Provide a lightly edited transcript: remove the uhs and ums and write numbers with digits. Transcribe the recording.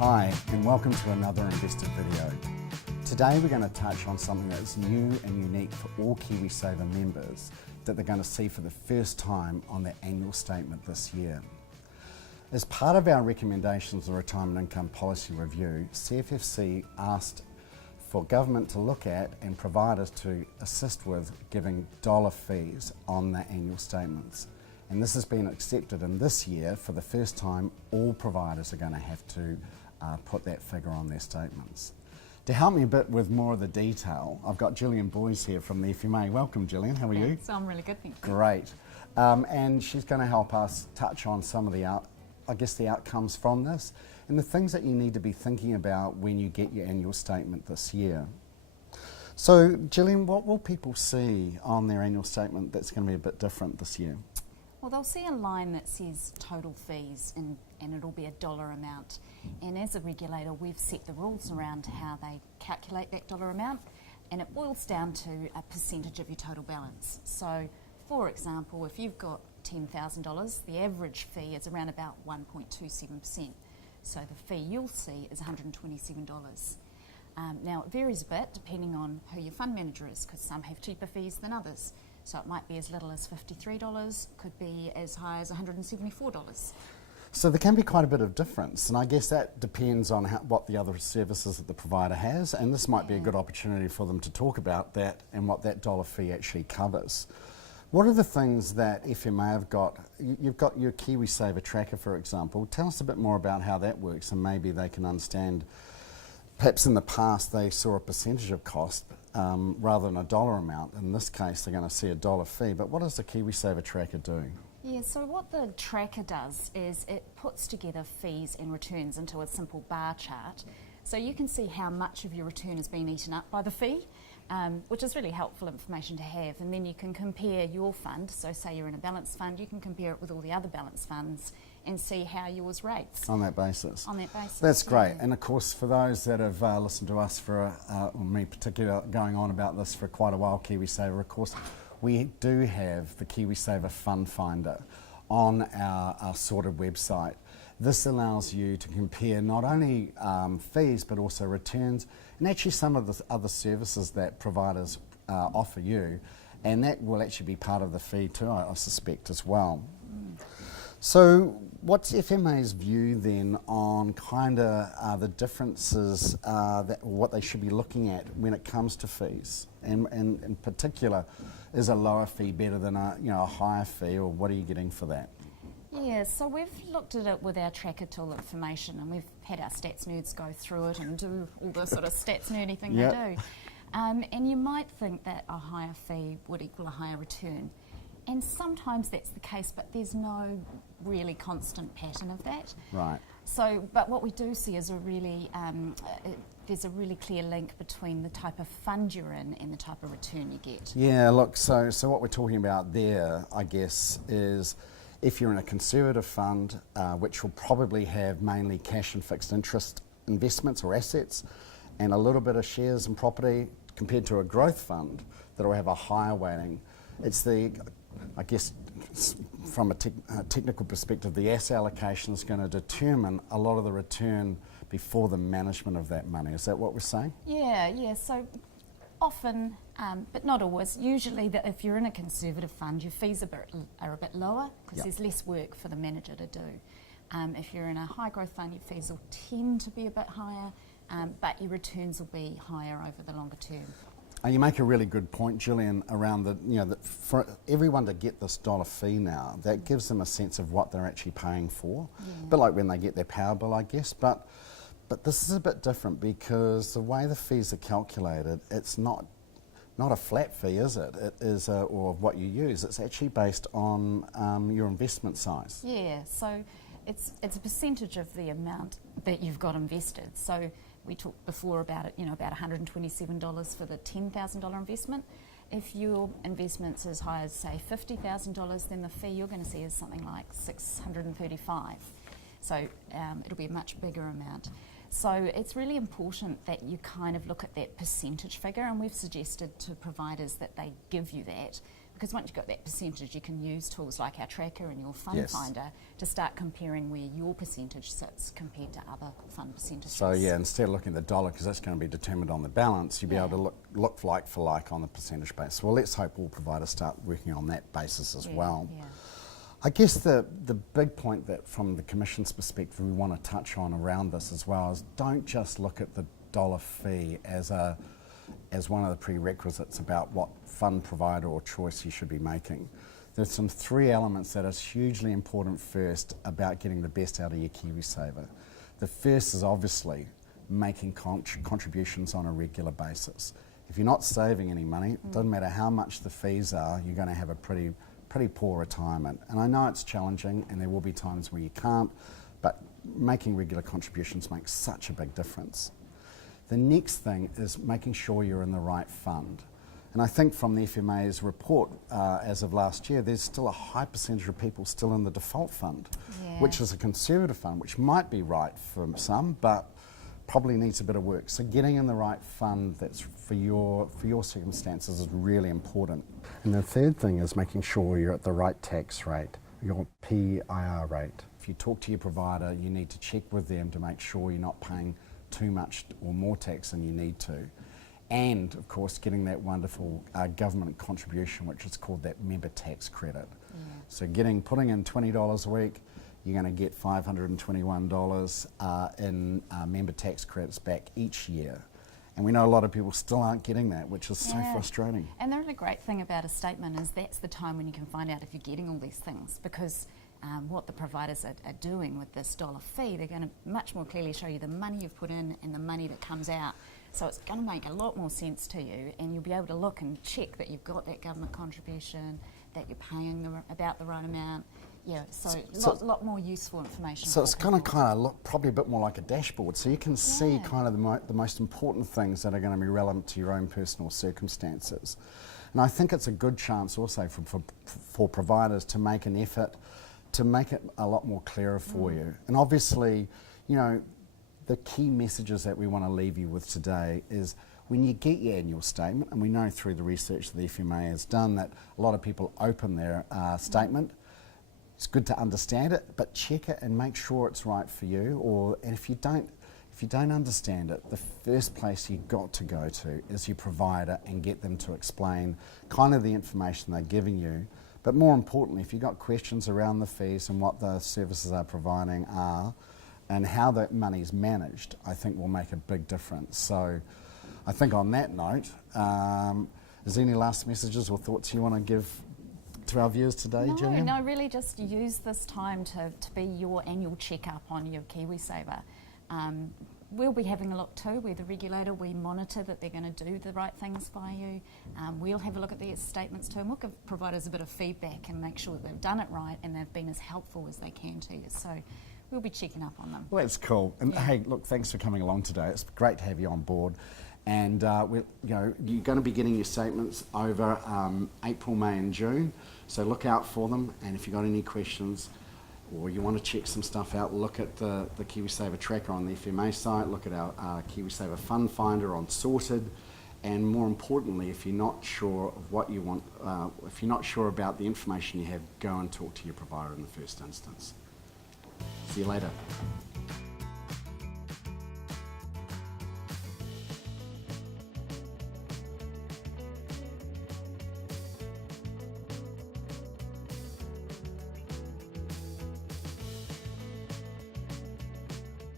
Hi, and welcome to another Invested video. Today we're going to touch on something that's new and unique for all KiwiSaver members that they're going to see for the first time on their annual statement this year. As part of our recommendations of Retirement Income Policy Review, CFFC asked for government to look at and providers to assist with giving dollar fees on their annual statements. And this has been accepted, and this year, for the first time, all providers are going to have to put that figure on their statements. To help me a bit with more of the detail, I've got Gillian Boyes here from the FMA. Welcome, Gillian. How are you? So I'm really good, thank you. Great. And she's going to help us touch on some of the outcomes from this and the things that you need to be thinking about when you get your annual statement this year. So, Gillian, what will people see on their annual statement that's going to be a bit different this year? Well, they'll see a line that says total fees and it'll be a dollar amount. And as a regulator, we've set the rules around how they calculate that dollar amount, and it boils down to a percentage of your total balance. So, for example, if you've got $10,000, the average fee is around about 1.27%. So the fee you'll see is $127. Now, it varies a bit depending on who your fund manager is, because some have cheaper fees than others. So it might be as little as $53, could be as high as $174. So there can be quite a bit of difference, and I guess that depends on what the other services that the provider has, and this might be a good opportunity for them to talk about that and what that dollar fee actually covers. What are the things that FMA have got? You've got your KiwiSaver tracker, for example. Tell us a bit more about how that works, and maybe they can understand. Perhaps in the past they saw a percentage of cost rather than a dollar amount. In this case, they're going to see a dollar fee. But what does the KiwiSaver tracker do? Yeah, so what the tracker does is it puts together fees and returns into a simple bar chart. So you can see how much of your return has been eaten up by the fee, which is really helpful information to have. And then you can compare your fund. So say you're in a balanced fund, you can compare it with all the other balanced funds and see how yours rates. On that basis. On that basis. That's great. And of course, for those that have listened to us for, or me particularly, going on about this for quite a while, KiwiSaver, of course, we do have the KiwiSaver Fund Finder on our sorted website. This allows you to compare not only fees but also returns and actually some of the other services that providers offer you, and that will actually be part of the fee too, I suspect, as well. So what's FMA's view then on kind of the differences, what they should be looking at when it comes to fees? And in particular, is a lower fee better than a higher fee, or what are you getting for that? Yeah, so we've looked at it with our tracker tool information, and we've had our stats nerds go through it and do all the sort of stats nerdy thing they do. And you might think that a higher fee would equal a higher return. And sometimes that's the case, but there's no really constant pattern of that. Right. So, but what we do see is there's a really clear link between the type of fund you're in and the type of return you get. Yeah, look, so what we're talking about there, I guess, is if you're in a conservative fund, which will probably have mainly cash and fixed interest investments or assets, and a little bit of shares and property, compared to a growth fund that will have a higher weighting. It's I guess from a technical perspective, the asset allocation is going to determine a lot of the return before the management of that money. Is that what we're saying? Yeah. So often, but not always, usually if you're in a conservative fund, your fees are a bit lower because there's less work for the manager to do. If you're in a high growth fund, your fees will tend to be a bit higher, but your returns will be higher over the longer term. You make a really good point, Gillian, around for everyone to get this dollar fee now, that gives them a sense of what they're actually paying for. A bit like when they get their power bill, I guess. But this is a bit different because the way the fees are calculated, it's not a flat fee, is it? It is, or what you use. It's actually based on your investment size. Yeah, so it's a percentage of the amount that you've got invested. So we talked before about it, about $127 for the $10,000 investment. If your investment's as high as, say, $50,000, then the fee you're going to see is something like $635. So it'll be a much bigger amount. So it's really important that you kind of look at that percentage figure, and we've suggested to providers that they give you that, because once you've got that percentage, you can use tools like our tracker and your fund Yes. finder to start comparing where your percentage sits compared to other fund percentages. So yeah, instead of looking at the dollar, because that's going to be determined on the balance, you'll be able to look like for like on the percentage basis. Well, let's hope all providers start working on that basis as well. Yeah. I guess the big point that from the Commission's perspective we want to touch on around this as well is don't just look at the dollar fee as one of the prerequisites about what fund provider or choice you should be making. There's some three elements that are hugely important first about getting the best out of your KiwiSaver. The first is obviously making contributions on a regular basis. If you're not saving any money, it doesn't matter how much the fees are, you're going to have a pretty poor retirement. And I know it's challenging and there will be times where you can't, but making regular contributions makes such a big difference. The next thing is making sure you're in the right fund. And I think from the FMA's report as of last year, there's still a high percentage of people still in the default fund, which is a conservative fund, which might be right for some, but probably needs a bit of work. So getting in the right fund that's for your circumstances is really important. And the third thing is making sure you're at the right tax rate, your PIR rate. If you talk to your provider, you need to check with them to make sure you're not paying too much or more tax than you need to. And of course getting that wonderful government contribution, which is called that member tax credit. So putting in $20 a week, you're going to get $521 in member tax credits back each year. And we know a lot of people still aren't getting that, which is so frustrating. And the great thing about a statement is that's the time when you can find out if you're getting all these things, because what the providers are doing with this dollar fee, they're going to much more clearly show you the money you've put in and the money that comes out. So it's going to make a lot more sense to you, and you'll be able to look and check that you've got that government contribution, that you're paying about the right amount. Yeah, so a lot more useful information. So it's going to kind of look probably a bit more like a dashboard, so you can see kind of the most important things that are going to be relevant to your own personal circumstances. And I think it's a good chance also for providers to make an effort to make it a lot more clearer for you. And obviously, you know, the key messages that we want to leave you with today is when you get your annual statement, and we know through the research that the FMA has done that a lot of people open their statement. It's good to understand it, but check it and make sure it's right for you. And if you don't understand it, the first place you've got to go to is your provider and get them to explain kind of the information they're giving you. But more importantly, if you've got questions around the fees and what the services are providing are and how that money's managed, I think will make a big difference. So I think on that note, is there any last messages or thoughts you want to give to our viewers today, Gillian? No, really just use this time to be your annual checkup on your KiwiSaver. We'll be having a look too. We're the regulator. We monitor that they're going to do the right things by you. We'll have a look at their statements too, and we'll give providers a bit of feedback and make sure that they've done it right and they've been as helpful as they can to you. So we'll be checking up on them. Well, that's cool. And hey, look, thanks for coming along today. It's great to have you on board. And you're going to be getting your statements over April, May and June. So look out for them. And if you've got any questions, or you want to check some stuff out, look at the KiwiSaver tracker on the FMA site, look at our KiwiSaver Fund Finder on Sorted, and more importantly, if you're not sure of what you want, if you're not sure about the information you have, go and talk to your provider in the first instance. See you later.